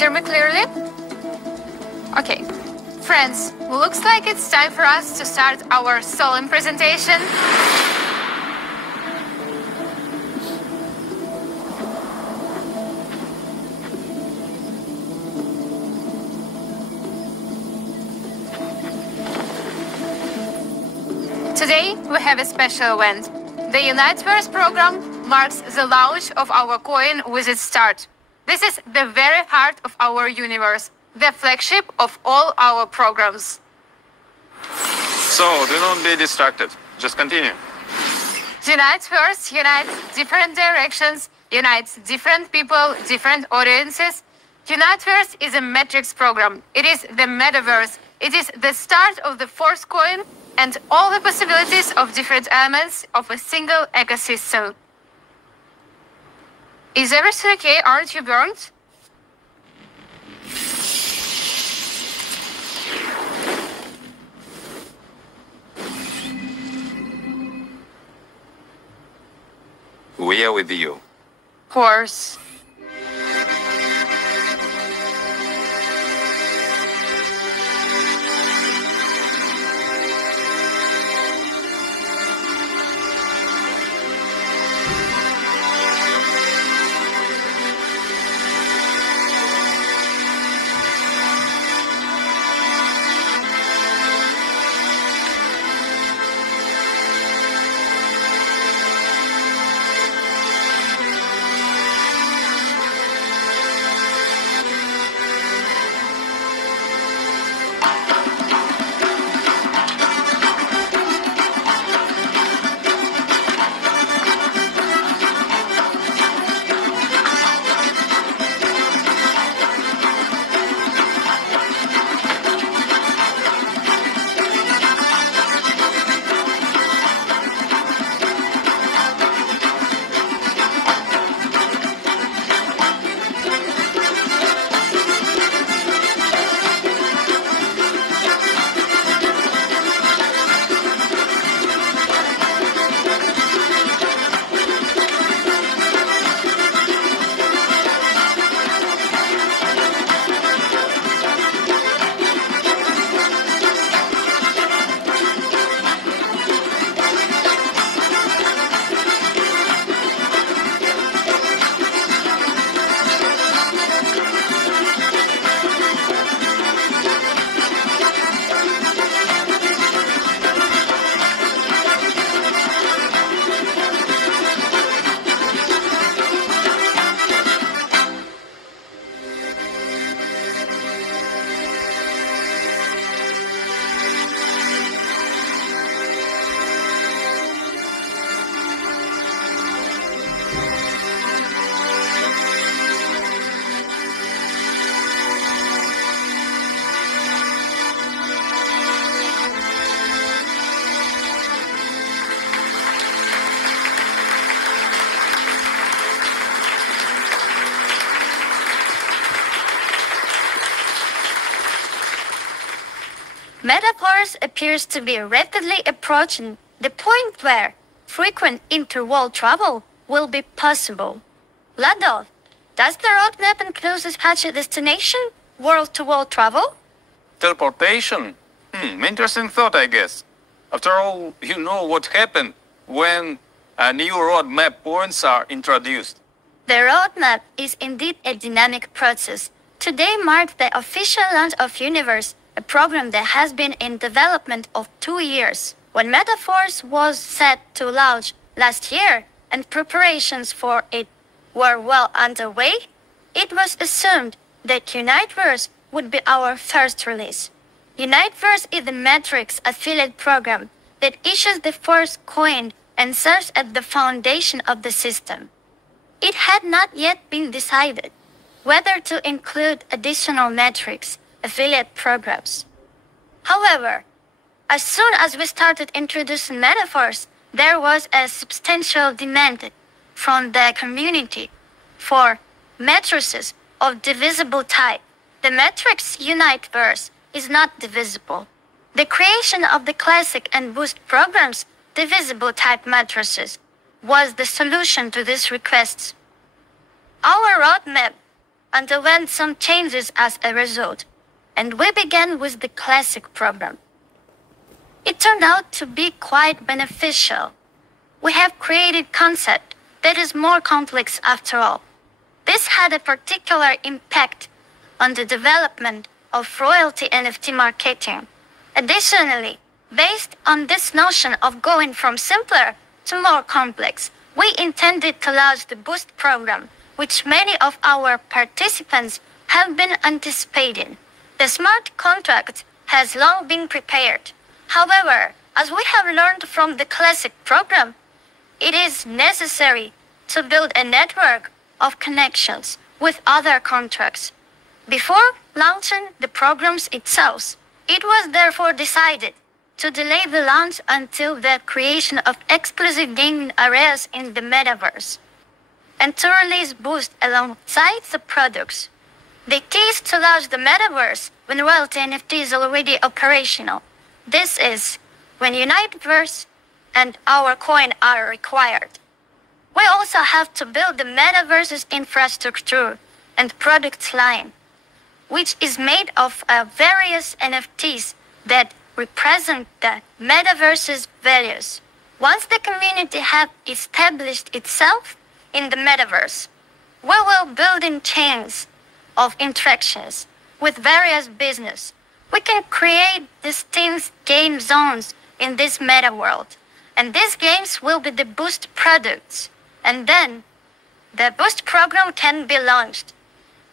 hear me clearly? Okay. Friends, looks like it's time for us to start our solemn presentation. Today, we have a special event. The Uniteverse program marks the launch of our coin with its start. This is the very heart of our universe, the flagship of all our programs. So, do not be distracted. Just continue. Uniteverse unites different directions, unites different people, different audiences. Uniteverse is a metrics program. It is the metaverse. It is the start of the Forcecoin and all the possibilities of different elements of a single ecosystem. Is everything okay? Aren't you burned? We are with you. Of course. META FORCE appears to be rapidly approaching the point where frequent interworld travel will be possible. Lado, does the roadmap include such a destination, world-to-world travel? Teleportation? Interesting thought, I guess. After all, you know what happened when new roadmap points are introduced. The roadmap is indeed a dynamic process. Today marked the official launch of Uniteverse, a program that has been in development of 2 years. When META FORCE was set to launch last year and preparations for it were well underway, it was assumed that Uniteverse would be our first release. Uniteverse is the Matrix affiliate program that issues the Forcecoin and serves as the foundation of the system. It had not yet been decided whether to include additional Matrix affiliate programs. However, as soon as we started introducing META FORCE, there was a substantial demand from the community for matrices of divisible type. The matrix Uniteverse is not divisible. The creation of the classic and boost programs, divisible type matrices, was the solution to these requests. Our roadmap underwent some changes as a result, and we began with the classic program. It turned out to be quite beneficial. We have created concept that is more complex after all. This had a particular impact on the development of royalty NFT marketing. Additionally, based on this notion of going from simpler to more complex, we intended to launch the Boost program, which many of our participants have been anticipating. The Smartc Contract has long been prepared. However, as we have learned from the classic program, it is necessary to build a network of connections with other contracts. Before launching the programs itself, it was therefore decided to delay the launch until the creation of exclusive gaming areas in the metaverse, and to release Boost alongside the products. The key is to launch the metaverse when royalty NFT is already operational. This is when Uniteverse and our coin are required. We also have to build the metaverse's infrastructure and product line, which is made of various NFTs that represent the metaverse's values. Once the community has established itself in the metaverse, we will build in chains of interactions with various business. We can create distinct game zones in this meta world, and these games will be the Boost products, and then the Boost program can be launched.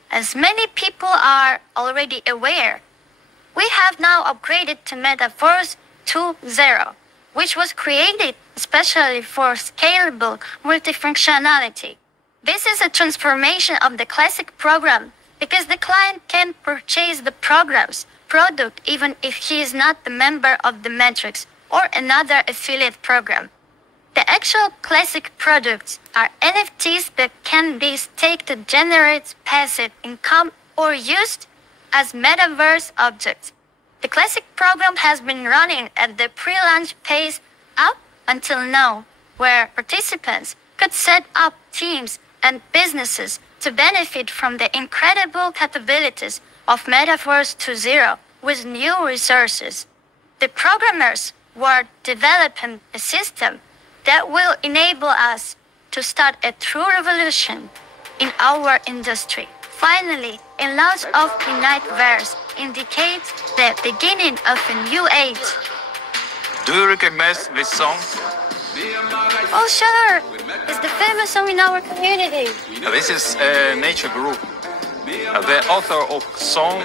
As many people are already aware, we have now upgraded to Meta Force 2.0, which was created especially for scalable multifunctionality. This is a transformation of the classic program because the client can purchase the program's product even if he is not the member of the Matrix or another affiliate program. The actual classic products are NFTs that can be staked to generate passive income or used as metaverse objects. The classic program has been running at the pre-launch phase up until now, where participants could set up teams and businesses to benefit from the incredible capabilities of Meta Force 2.0 with new resources. The programmers were developing a system that will enable us to start a true revolution in our industry. Finally, a launch of Uniteverse indicates the beginning of a new age. Do you recognize this song? Oh sure, it's the famous song in our community. This is a nature group. The author of song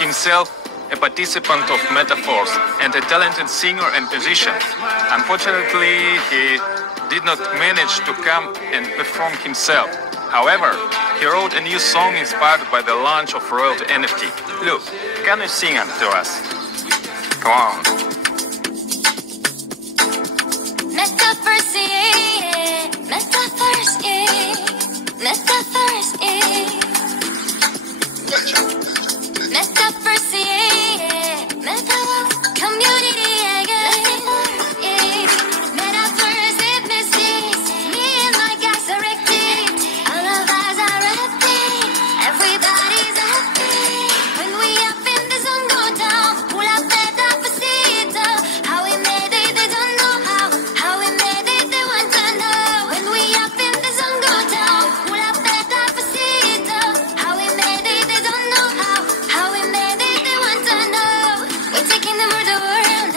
himself a participant of Meta Force and a talented singer and musician. Unfortunately, he did not manage to come and perform himself. However, he wrote a new song inspired by the launch of royalty NFT. Look, can you sing it to us? Come on. Metaverse, yeah. Metaverse, yeah. Metaverse, yeah. Metaverse, yeah. Metaverse, community, yeah. Metaverse, yeah. Metaverse, it misses. Me and my guys are active. All of us are active. Everybody's active. When we up in the zone, go down. Pull up that opposite. How we made it, they don't know how. How we made it, they want to know. When we up in the zone, go down. Pull up that opposite. How we made it, they don't know how. How we made it, they want to know. We're taking over the world.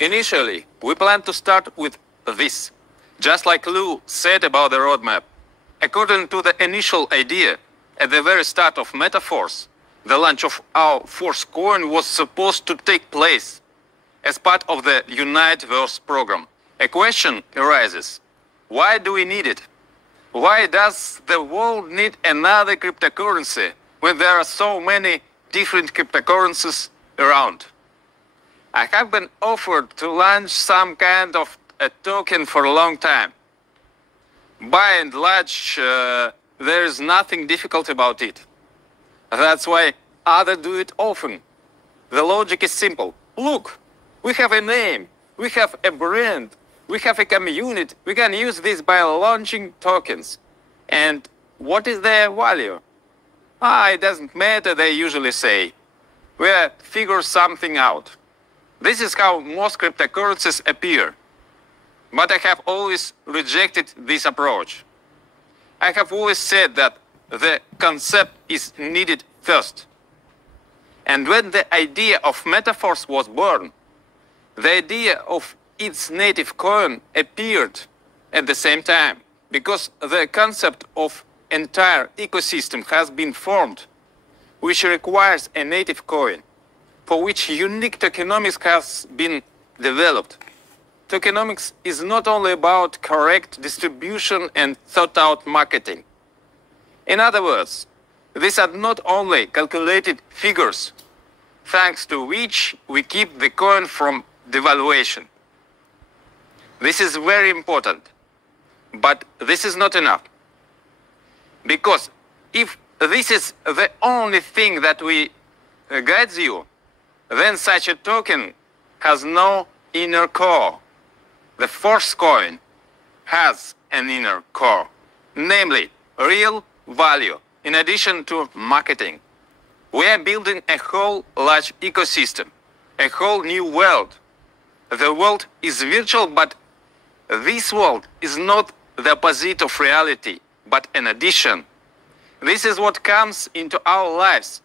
Initially, we plan to start with this, just like Lyu said about the roadmap. According to the initial idea, at the very start of META FORCE, the launch of our Forcecoin was supposed to take place as part of the Uniteverse program. A question arises: why do we need it? Why does the world need another cryptocurrency when there are so many different cryptocurrencies around? I have been offered to launch some kind of a token for a long time. By and large, there is nothing difficult about it. That's why others do it often. The logic is simple. Look, we have a name, we have a brand, we have a community. We can use this by launching tokens. And what is their value? It doesn't matter, they usually say. We'll figure something out. This is how most cryptocurrencies appear. But I have always rejected this approach. I have always said that the concept is needed first. And when the idea of META FORCE was born, the idea of its native coin appeared at the same time, because the concept of entire ecosystem has been formed, which requires a native coin, for which unique tokenomics has been developed. Tokenomics is not only about correct distribution and thought-out marketing. In other words, these are not only calculated figures, thanks to which we keep the coin from devaluation. This is very important, but this is not enough. Because if this is the only thing that we guides you, then such a token has no inner core. The Forcecoin has an inner core, namely real value, in addition to marketing. We are building a whole large ecosystem, a whole new world. The world is virtual, but this world is not the opposite of reality, but an addition. This is what comes into our lives,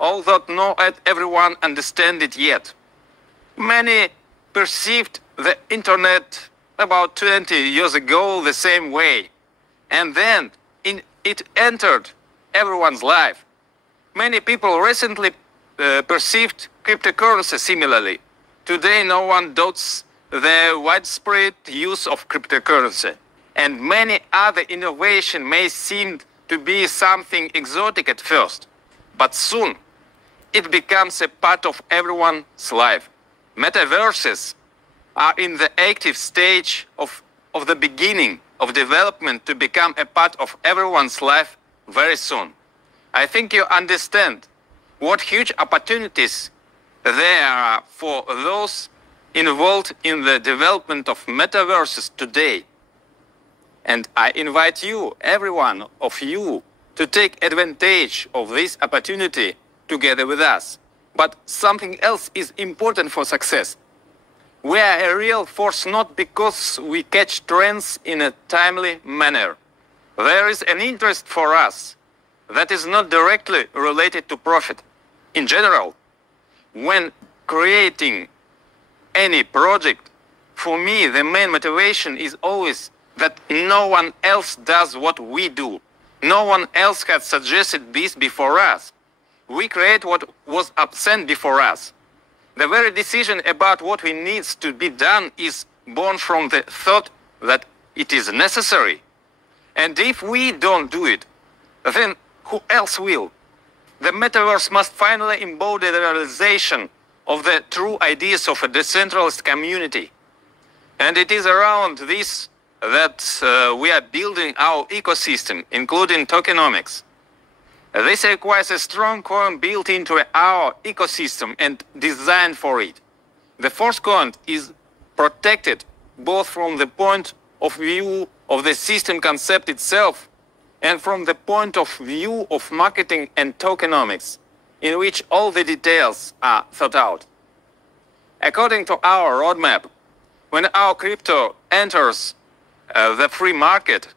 although not everyone understands it yet. Many perceived the internet about 20 years ago the same way, and then it entered everyone's life. Many people recently perceived cryptocurrency similarly. Today no one doubts the widespread use of cryptocurrency, and many other innovations may seem to be something exotic at first, but soon it becomes a part of everyone's life. Metaverses are in the active stage of the beginning of development to become a part of everyone's life very soon. I think you understand what huge opportunities there are for those involved in the development of metaverses today. And I invite you, every one of you, to take advantage of this opportunity together with us. But something else is important for success. We are a real force not because we catch trends in a timely manner. There is an interest for us that is not directly related to profit. In general, when creating any project, for me the main motivation is always that no one else does what we do. No one else has suggested this before us. We create what was absent before us. The very decision about what we need to be done is born from the thought that it is necessary. And if we don't do it, then who else will? The metaverse must finally embody the realization of the true ideas of a decentralized community. And it is around this that we are building our ecosystem, including tokenomics. This requires a strong coin built into our ecosystem and designed for it. The Forcecoin is protected both from the point of view of the system concept itself and from the point of view of marketing and tokenomics, in which all the details are thought out. According to our roadmap, when our crypto enters the free market,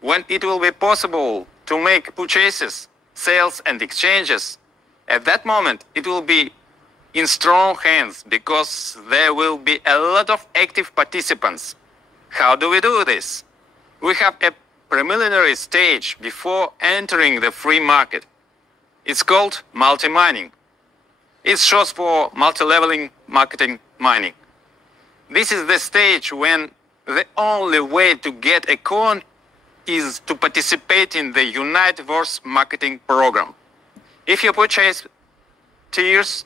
when it will be possible to make purchases, sales and exchanges, at that moment it will be in strong hands because there will be a lot of active participants. How do we do this? We have a preliminary stage before entering the free market. It's called multi-mining. It's short for multi-leveling marketing mining. This is the stage when the only way to get a coin is to participate in the Uniteverse marketing program. If you purchase tiers,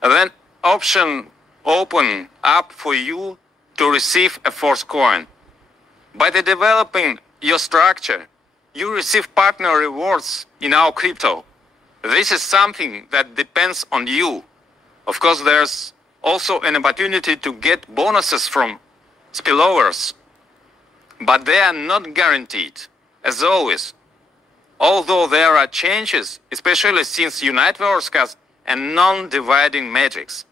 then option open up for you to receive a force coin. By developing your structure, you receive partner rewards in our crypto. This is something that depends on you. Of course, there's also an opportunity to get bonuses from spillovers, but they are not guaranteed, as always. Although there are changes, especially since Uniteverse has a non-dividing matrix.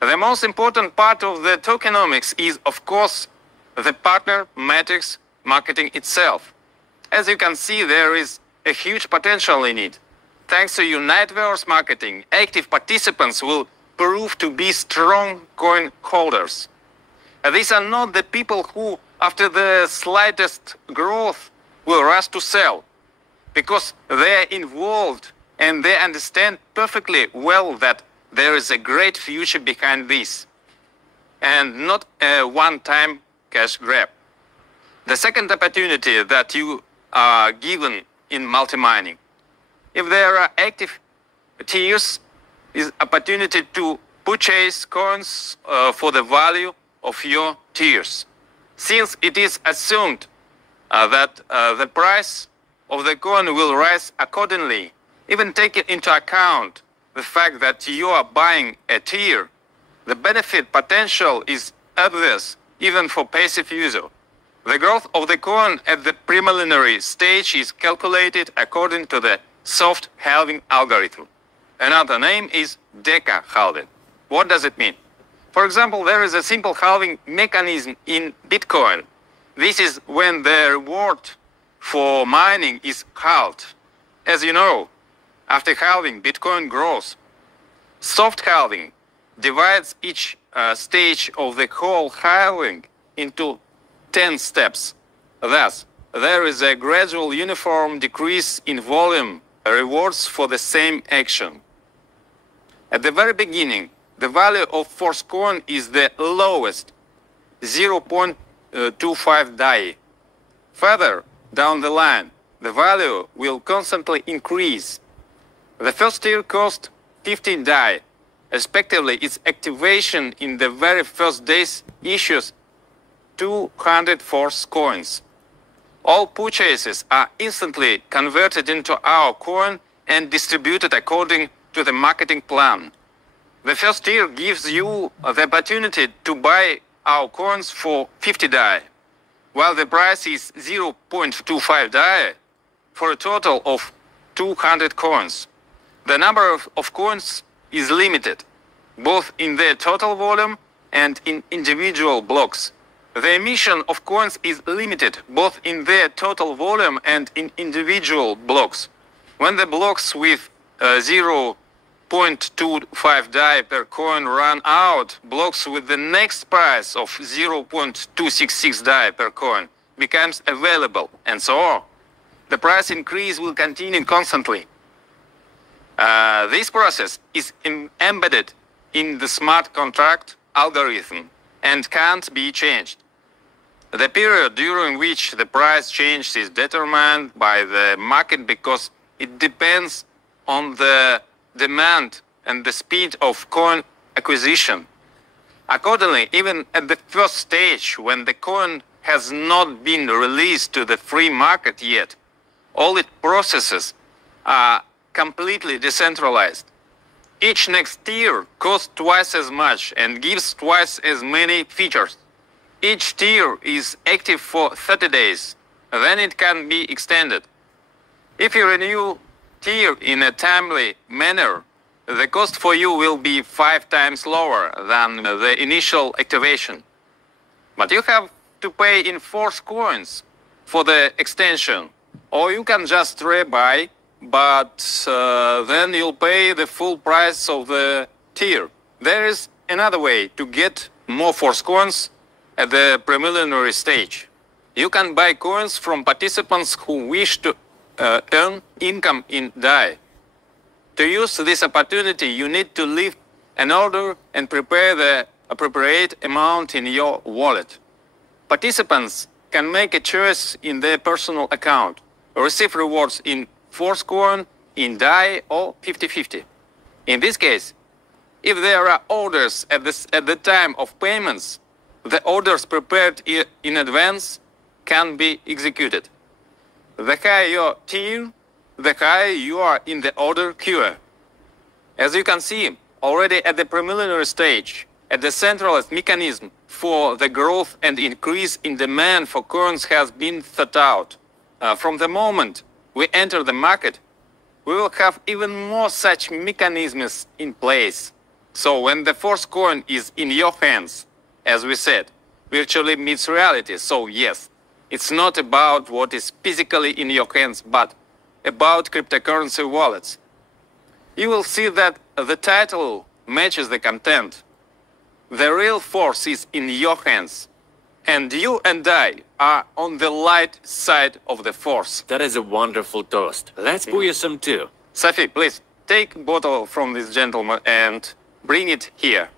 The most important part of the tokenomics is, of course, the partner matrix marketing itself. As you can see, there is a huge potential in it. Thanks to Uniteverse marketing, active participants will prove to be strong coin holders. These are not the people who, after the slightest growth, will rush to sell, because they are involved and they understand perfectly well that there is a great future behind this, and not a one-time cash grab. The second opportunity that you are given in multi-mining, if there are active tiers, is opportunity to purchase coins for the value of your tiers. Since it is assumed that the price of the coin will rise accordingly, even taking into account the fact that you are buying a tier, the benefit potential is obvious even for passive user. The growth of the coin at the preliminary stage is calculated according to the soft halving algorithm. Another name is deca halving. What does it mean? For example, there is a simple halving mechanism in Bitcoin. This is when the reward for mining is halved. As you know, after halving, Bitcoin grows. Soft halving divides each stage of the whole halving into 10 steps. Thus, there is a gradual uniform decrease in volume rewards for the same action. At the very beginning, the value of force coin is the lowest, 0.25 DAI. Further down the line, the value will constantly increase. The first tier cost 50 DAI. Respectively, its activation in the very first days issues 200 force coins. All purchases are instantly converted into our coin and distributed according to the marketing plan. The first tier gives you the opportunity to buy our coins for 50 DAI, while the price is 0.25 DAI for a total of 200 coins. The number of coins is limited, both in their total volume and in individual blocks. The emission of coins is limited, both in their total volume and in individual blocks. When the blocks with 0.25 DAI per coin run out, blocks with the next price of 0.266 DAI per coin becomes available, and so on. The price increase will continue constantly. This process is embedded in the smart contract algorithm and can't be changed. The period during which the price change is determined by the market because it depends on the demand and the speed of coin acquisition. Accordingly, even at the first stage, when the coin has not been released to the free market yet, all its processes are completely decentralized. Each next tier costs twice as much and gives twice as many features. Each tier is active for 30 days, then it can be extended. If you renew tier in a timely manner, the cost for you will be 5 times lower than the initial activation. But you have to pay in force coins for the extension, or you can just rebuy, but then you'll pay the full price of the tier. There is another way to get more force coins at the preliminary stage. You can buy coins from participants who wish to earn income in DAI. To use this opportunity, you need to leave an order and prepare the appropriate amount in your wallet. Participants can make a choice in their personal account, receive rewards in Forcecoin, in DAI, or 50-50. In this case, if there are orders at the time of payments, the orders prepared in advance can be executed. The higher your tier, the higher you are in the order queue. As you can see, already at the preliminary stage, a decentralized mechanism for the growth and increase in demand for coins has been thought out. From the moment we enter the market, we will have even more such mechanisms in place. So when the force coin is in your hands, as we said, virtually meets reality. So yes, it's not about what is physically in your hands, but about cryptocurrency wallets. You will see that the title matches the content. The real force is in your hands, and you and I are on the light side of the force. That is a wonderful toast. Let's pour you some too. Sofie, please, take a bottle from this gentleman and bring it here.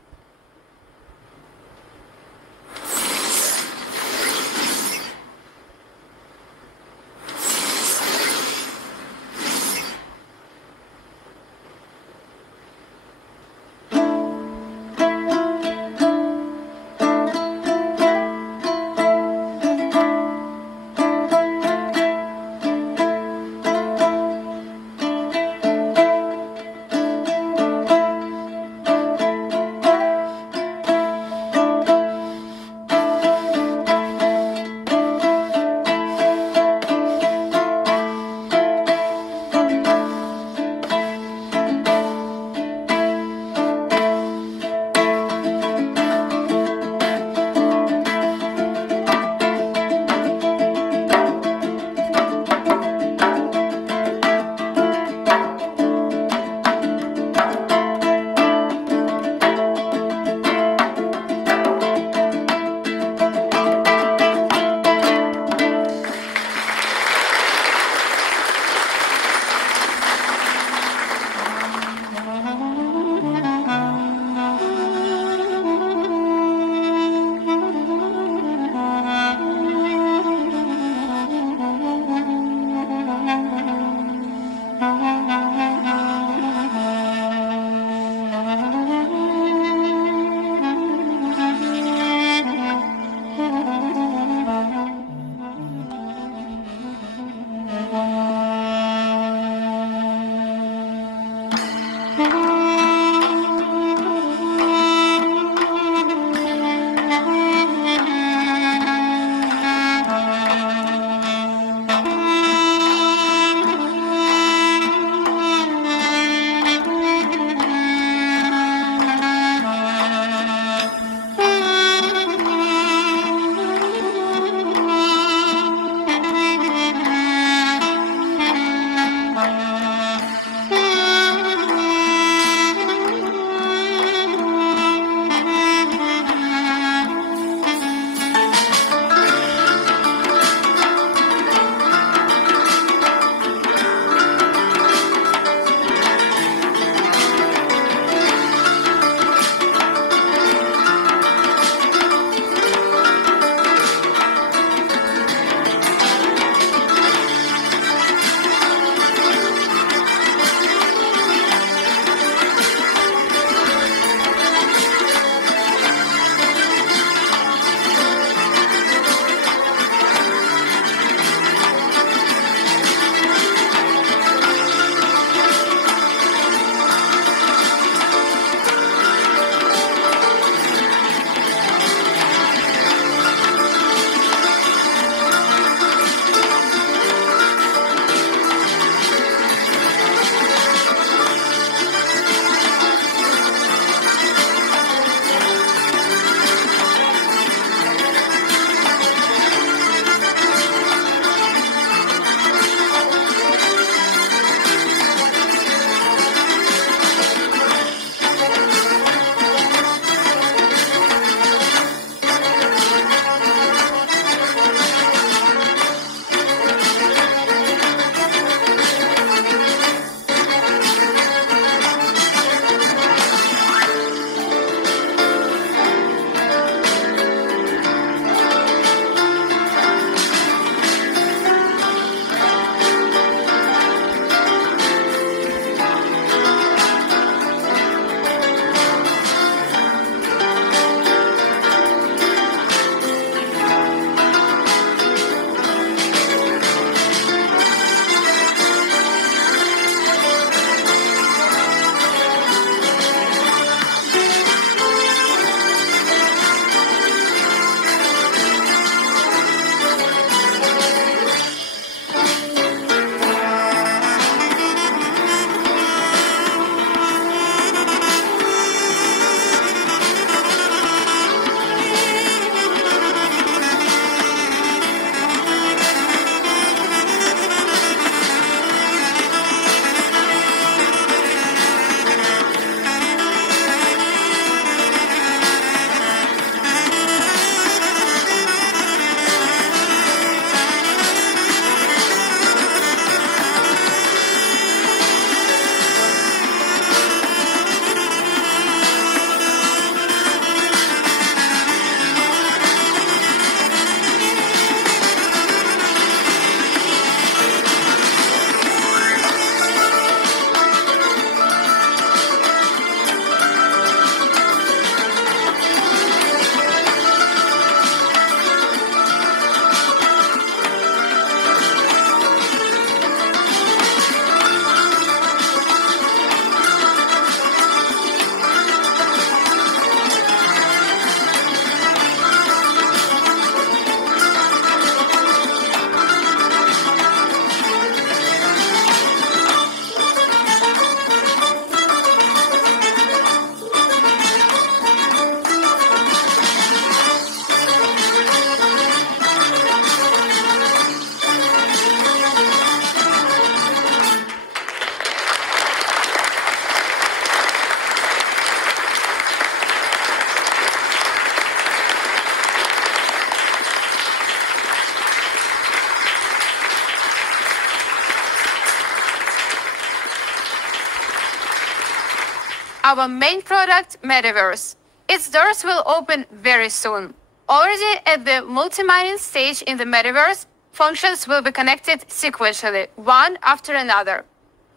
our main product, Metaverse. Its doors will open very soon. Already at the multi-mining stage in the Metaverse, functions will be connected sequentially, one after another.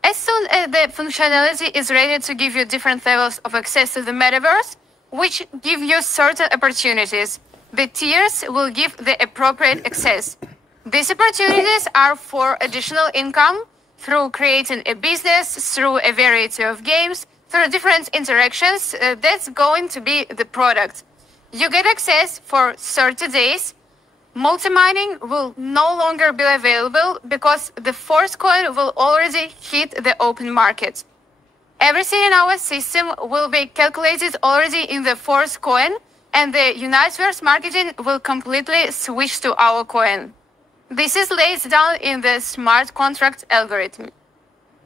As soon as the functionality is ready to give you different levels of access to the Metaverse, which give you certain opportunities, the tiers will give the appropriate access. These opportunities are for additional income, through creating a business, through a variety of games, through different interactions. That's going to be the product. You get access for 30 days. Multi-mining will no longer be available because the Forcecoin will already hit the open market. Everything in our system will be calculated already in the Forcecoin, and the Uniteverse marketing will completely switch to our coin. This is laid down in the Smartc Contract algorithm.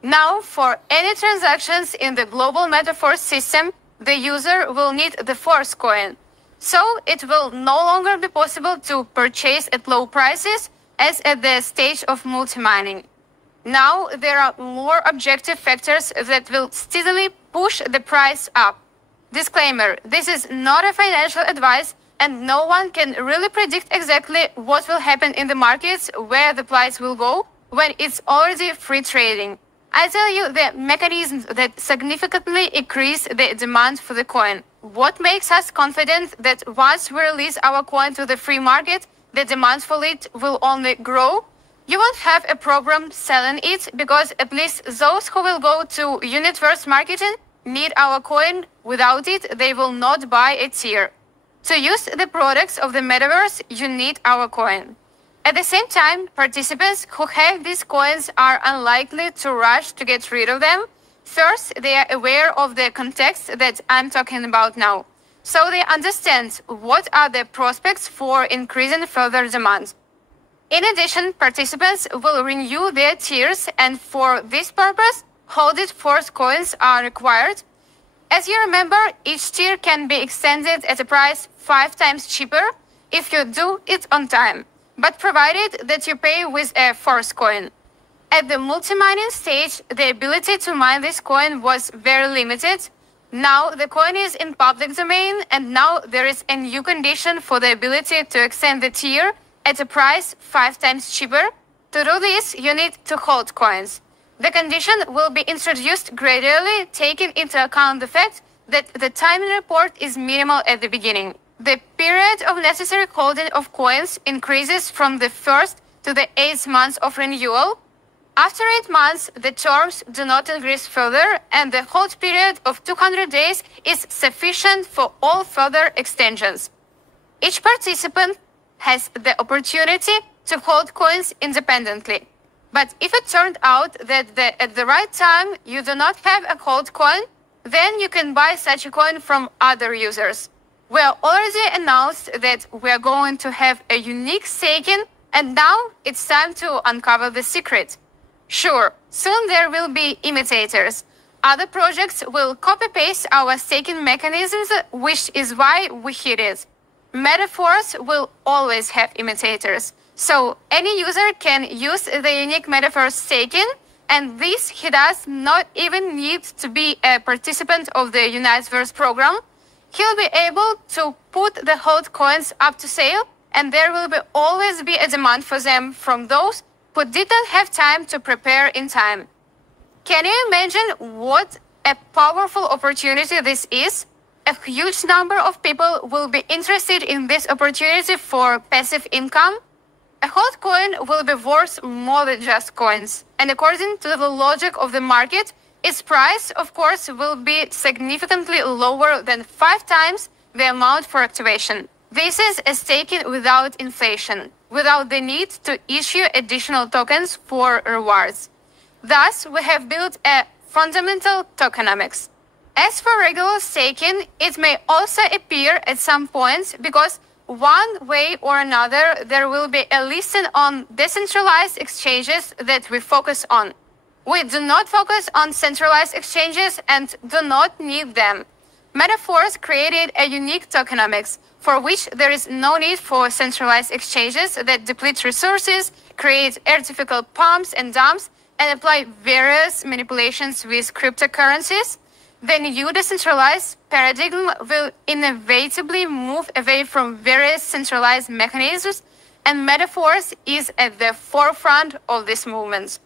Now, for any transactions in the global Meta Force system, the user will need the Forcecoin. So it will no longer be possible to purchase at low prices as at the stage of multi-mining. Now there are more objective factors that will steadily push the price up. Disclaimer, this is not a financial advice and no one can really predict exactly what will happen in the markets, where the price will go when it's already free trading. I tell you the mechanisms that significantly increase the demand for the coin. What makes us confident that once we release our coin to the free market, the demand for it will only grow? You won't have a problem selling it because at least those who will go to Uniteverse marketing need our coin. Without it, they will not buy a tier. To use the products of the Metaverse, you need our coin. At the same time, participants who have these coins are unlikely to rush to get rid of them. First, they are aware of the context that I'm talking about now. So they understand what are the prospects for increasing further demand. In addition, participants will renew their tiers, and for this purpose, holded force coins are required. As you remember, each tier can be extended at a price 5 times cheaper if you do it on time, but provided that you pay with a force coin. At the multi-mining stage, the ability to mine this coin was very limited. Now the coin is in public domain, and now there is a new condition for the ability to extend the tier at a price 5 times cheaper. To do this, you need to hold coins. The condition will be introduced gradually, taking into account the fact that the timing report is minimal at the beginning. The period of necessary holding of coins increases from the 1st to the 8th month of renewal. After 8 months, the terms do not increase further, and the hold period of 200 days is sufficient for all further extensions. Each participant has the opportunity to hold coins independently. But if it turned out that at the right time you do not have a hold coin, then you can buy such a coin from other users. We are already announced that we are going to have a unique staking, and now it's time to uncover the secret. Sure, soon there will be imitators. Other projects will copy-paste our staking mechanisms, which is why we hit it. Meta Force will always have imitators. So any user can use the unique Metaverse staking, and this he does not even need to be a participant of the Uniteverse program. He'll be able to put the hold coins up to sale, and there will always be a demand for them from those who didn't have time to prepare in time. Can you imagine what a powerful opportunity this is? A huge number of people will be interested in this opportunity for passive income. A hold coin will be worth more than just coins, and according to the logic of the market, its price, of course, will be significantly lower than 5 times the amount for activation. This is a staking without inflation, without the need to issue additional tokens for rewards. Thus, we have built a fundamental tokenomics. As for regular staking, it may also appear at some points because one way or another there will be a listing on decentralized exchanges that we focus on. We do not focus on centralized exchanges and do not need them. Meta Force created a unique tokenomics for which there is no need for centralized exchanges that deplete resources, create artificial pumps and dumps, and apply various manipulations with cryptocurrencies. The new decentralized paradigm will inevitably move away from various centralized mechanisms, and META FORCE is at the forefront of this movement.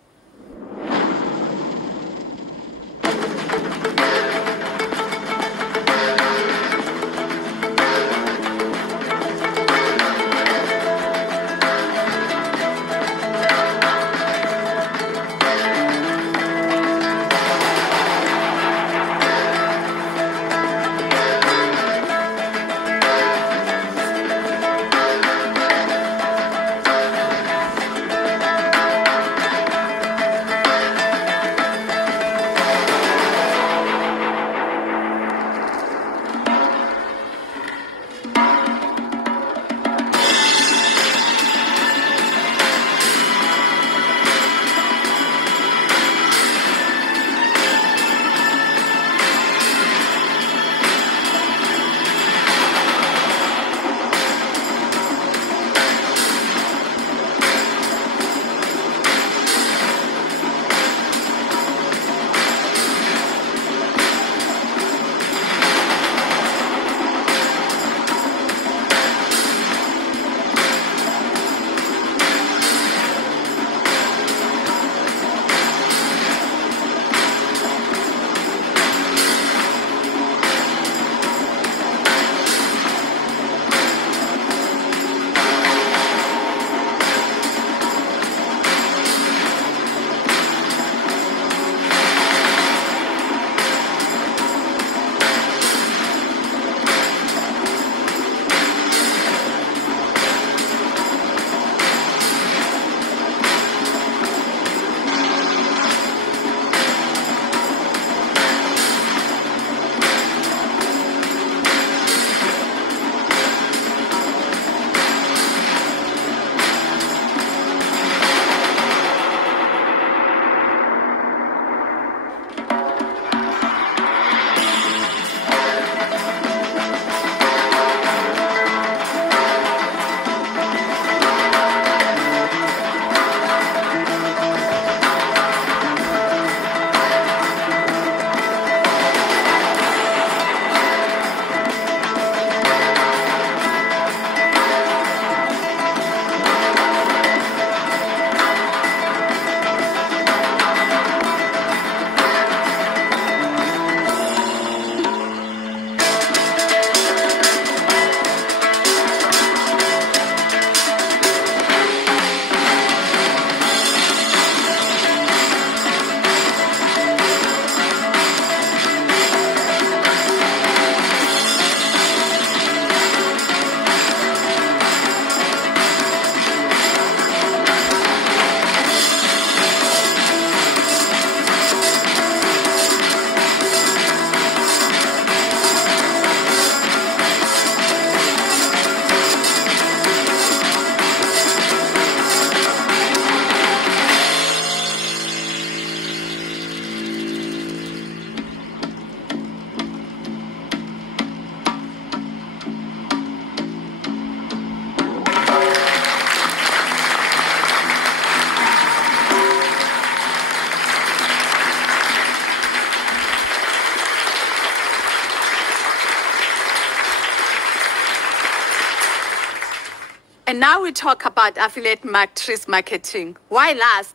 And now we talk about affiliate matrix marketing. Why last?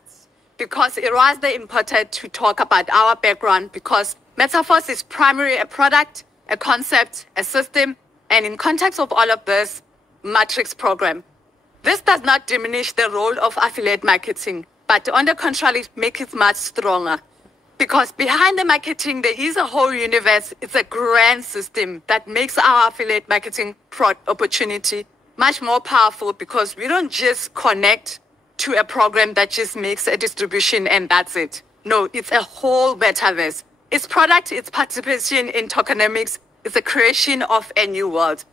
Because it was important to talk about our background, because META FORCE is primarily a product, a concept, a system, and in context of all of this, matrix program. This does not diminish the role of affiliate marketing, but on the contrary, make it much stronger. Because behind the marketing, there is a whole universe. It's a grand system that makes our affiliate marketing opportunity much more powerful, because we don't just connect to a program that just makes a distribution and that's it. No, it's a whole metaverse. Its product, its participation in tokenomics is the creation of a new world.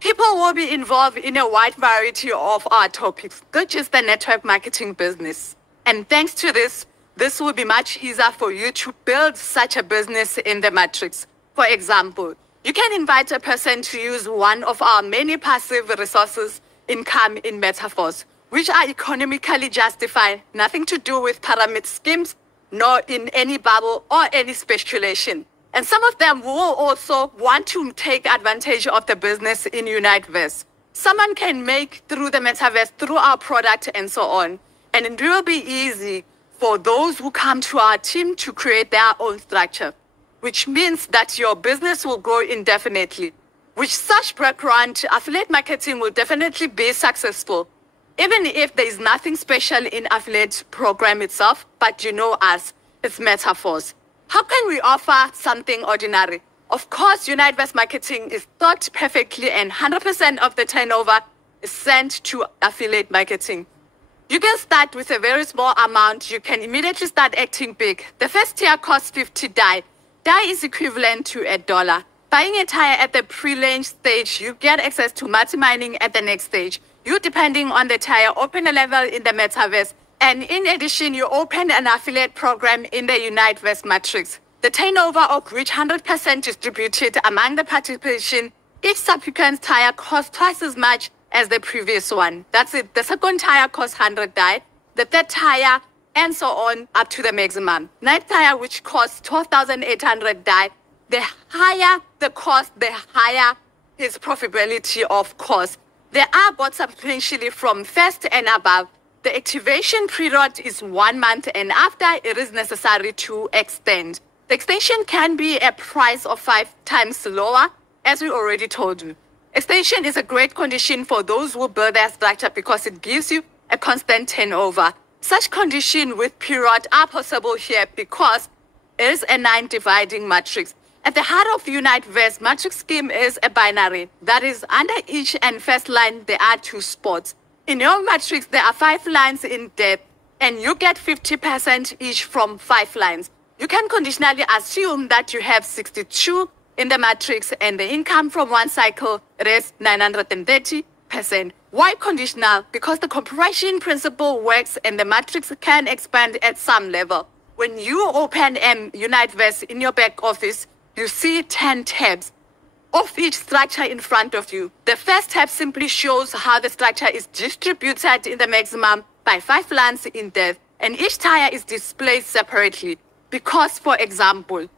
People will be involved in a wide variety of our topics, not just the network marketing business. And thanks to this will be much easier for you to build such a business in the matrix. For example, you can invite a person to use one of our many passive resources income in META FORCE, which are economically justified, nothing to do with pyramid schemes, nor in any bubble or any speculation. And some of them will also want to take advantage of the business in Uniteverse. Someone can make through the metaverse, through our product and so on. And it will be easy for those who come to our team to create their own structure, which means that your business will grow indefinitely. With such background, affiliate marketing will definitely be successful, even if there is nothing special in affiliate program itself, but you know us, it's META FORCE. How can we offer something ordinary? Of course, Uniteverse marketing is thought perfectly and 100% of the turnover is sent to affiliate marketing. You can start with a very small amount. You can immediately start acting big. The first tier costs 50 DAI. DAI is equivalent to $1. Buying a tire at the pre-launch stage, you get access to multi-mining at the next stage. You, depending on the tire, open a level in the metaverse. And in addition, you open an affiliate program in the Uniteverse matrix. The turnover of which 100% distributed among the participation. Each subsequent tire costs twice as much as the previous one. That's it. The second tire costs 100 DAI. The third tire, and so on, up to the maximum. Ninth tire, which costs 12,800 DAI. The higher the cost, the higher its profitability, of course. There are bought substantially from first and above. The activation period is 1 month, and after it is necessary to extend. The extension can be a price of 5 times lower, as we already told you. Extension is a great condition for those who build their structure because it gives you a constant turnover. Such conditions with period are possible here because it is a 9 dividing matrix. At the heart of Uniteverse matrix scheme is a binary. That is, under each and first line, there are 2 spots. In your matrix, there are 5 lines in depth, and you get 50% each from 5 lines. You can conditionally assume that you have 62 in the matrix, and the income from one cycle is 930%. Why conditional? Because the compression principle works and the matrix can expand at some level. When you open Uniteverse in your back office, you see 10 tabs of each structure in front of you. The first tab simply shows how the structure is distributed in the maximum by 5 lines in depth, and each tire is displayed separately. Because, for example,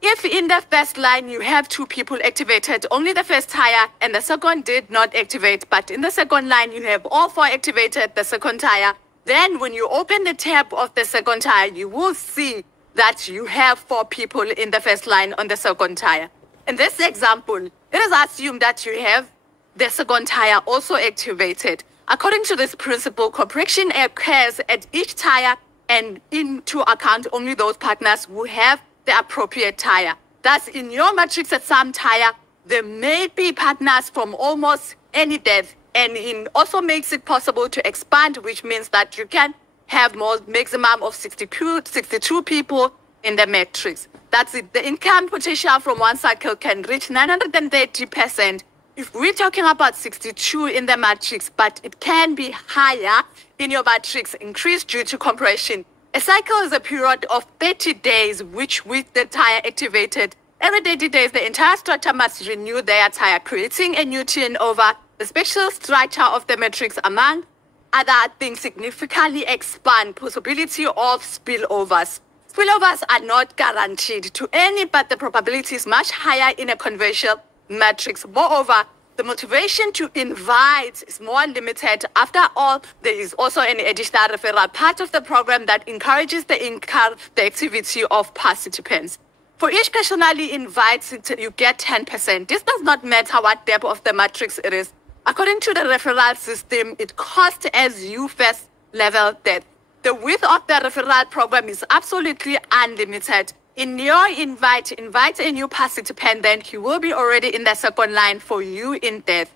if in the first line you have 2 people activated, only the first tire and the second did not activate, but in the second line you have all 4 activated the second tire, then when you open the tab of the second tire, you will see that you have 4 people in the first line on the second tire. In this example, it is assumed that you have the second tire also activated. According to this principle, compression occurs at each tire and into account only those partners who have the appropriate tire. Thus, in your matrix at some tire, there may be partners from almost any depth, and it also makes it possible to expand, which means that you can have more maximum of 62 people in the matrix. That's it. The income potential from one cycle can reach 930%. If we're talking about 62 in the matrix, but it can be higher in your matrix, increased due to compression. A cycle is a period of 30 days, which with the tire activated, every 30 days, the entire structure must renew their tire, creating a new turnover. The special structure of the matrix, among other things, significantly expand possibility of spillovers. Spillovers are not guaranteed to any, but the probability is much higher in a conventional matrix. Moreover, the motivation to invite is more limited. After all, there is also an additional referral part of the program that encourages the activity of participants. For each personally invited, you get 10%. This does not matter what depth of the matrix it is. According to the referral system, it costs as you first level depth. The width of the referral program is absolutely unlimited. In your invite a new participant, then he will be already in the second line for you in depth.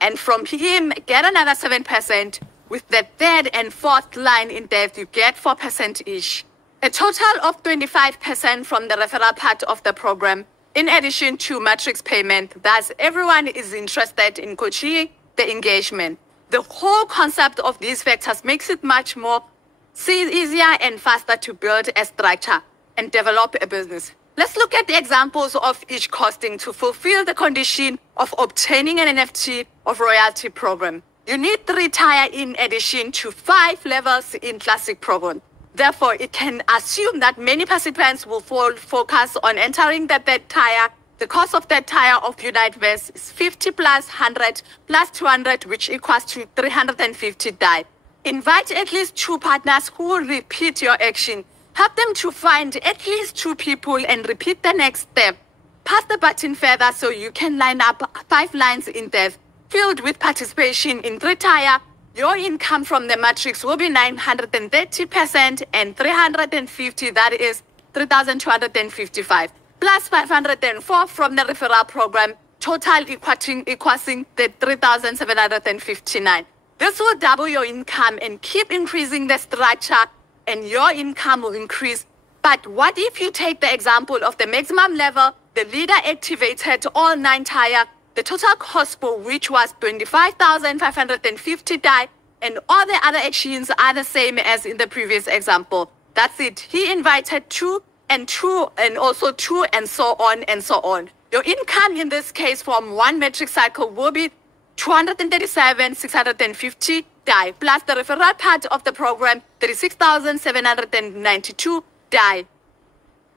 And from him, get another 7%. With the third and fourth line in depth, you get 4% each. A total of 25% from the referral part of the program, in addition to matrix payment. Thus, everyone is interested in coaching the engagement. The whole concept of these factors makes it much more easier and faster to build a structure and develop a business. Let's look at the examples of each costing to fulfill the condition of obtaining an NFT of royalty program. You need 3 tire in addition to 5 levels in classic program. Therefore, it can assume that many participants will focus on entering the third tier. The cost of that tier of Uniteverse is 50 plus 100 plus 200, which equals to 350 DAI. Invite at least 2 partners who will repeat your action. Help them to find at least 2 people and repeat the next step. Pass the button further so you can line up 5 lines in depth. Filled with participation in 3 tier, your income from the matrix will be 930% and 350, that is 3,255, plus 504 from the referral program, total equaling the 3,759. This will double your income and keep increasing the structure, and your income will increase. But what if you take the example of the maximum level, the leader activated all 9 tier, the total cost for which was 25,550 DAI, and all the other actions are the same as in the previous example. That's it. He invited 2 and 2 and also 2 and so on and so on. Your income in this case from 1 metric cycle will be 237,650 DAI, plus the referral part of the program, 36,792 DAI,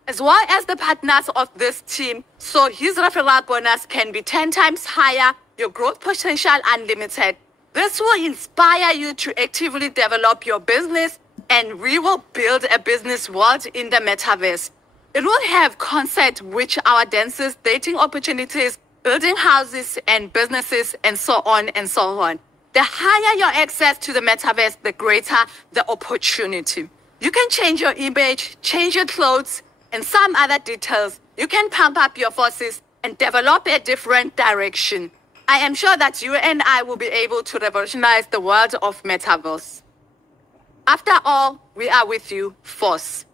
as well as the partners of this team. So his referral bonus can be 10 times higher, your growth potential unlimited. This will inspire you to actively develop your business, and we will build a business world in the metaverse. It will have concept which our dances, dating opportunities, building houses and businesses, and so on and so on. The higher your access to the metaverse, the greater the opportunity. You can change your image, change your clothes, and some other details. You can pump up your forces and develop a different direction. I am sure that you and I will be able to revolutionize the world of metaverse. After all, we are with you, Force.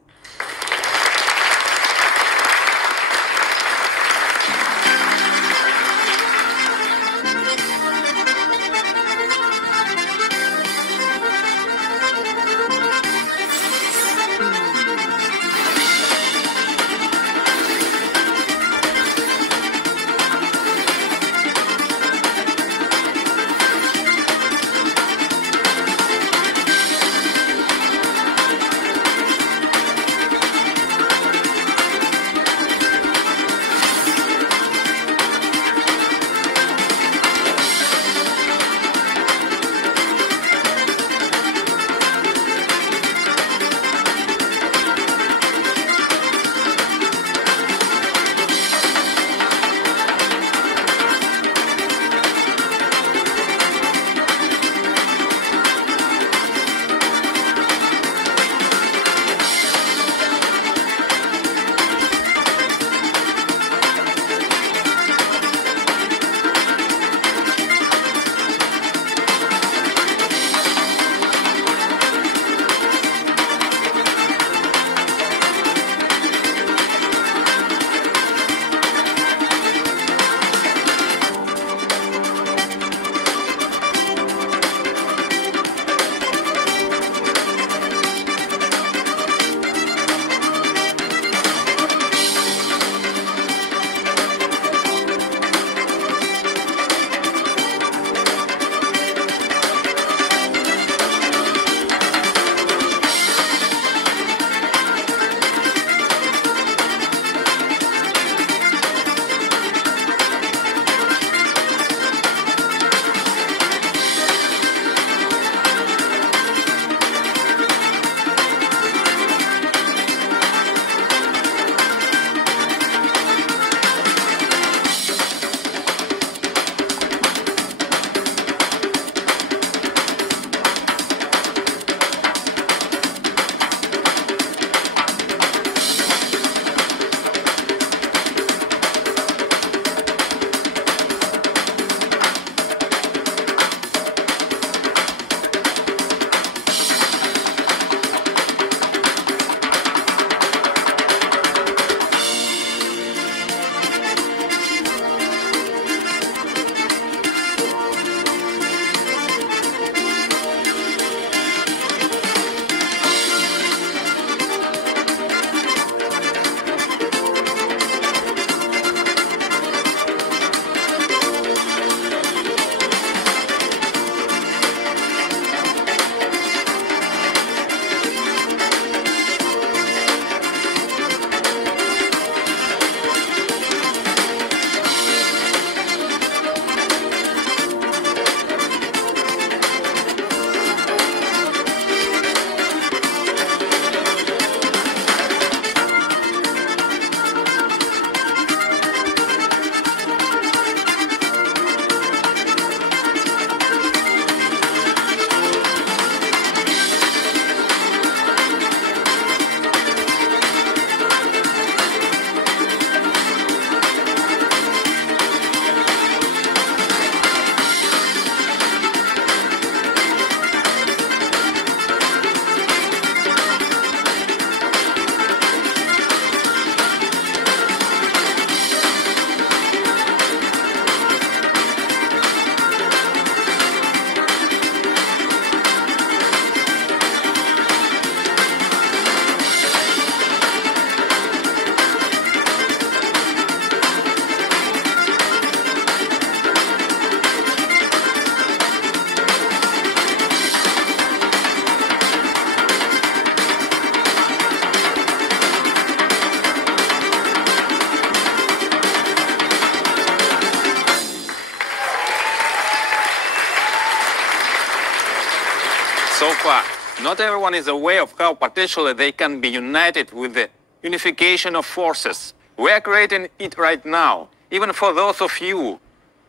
So far, not everyone is aware of how potentially they can be united with the unification of forces. We are creating it right now, even for those of you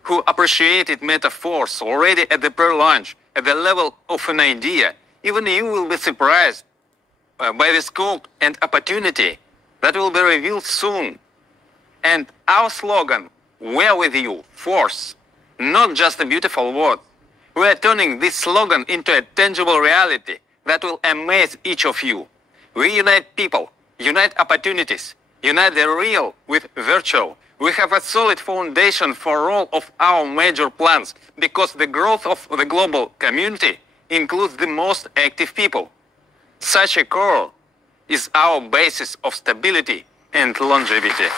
who appreciated Meta Force already at the pre-launch, at the level of an idea. Even you will be surprised by the scope and opportunity that will be revealed soon. And our slogan, "We're with you, Force," not just a beautiful word. We are turning this slogan into a tangible reality that will amaze each of you. We unite people, unite opportunities, unite the real with virtual. We have a solid foundation for all of our major plans because the growth of the global community includes the most active people. Such a core is our basis of stability and longevity.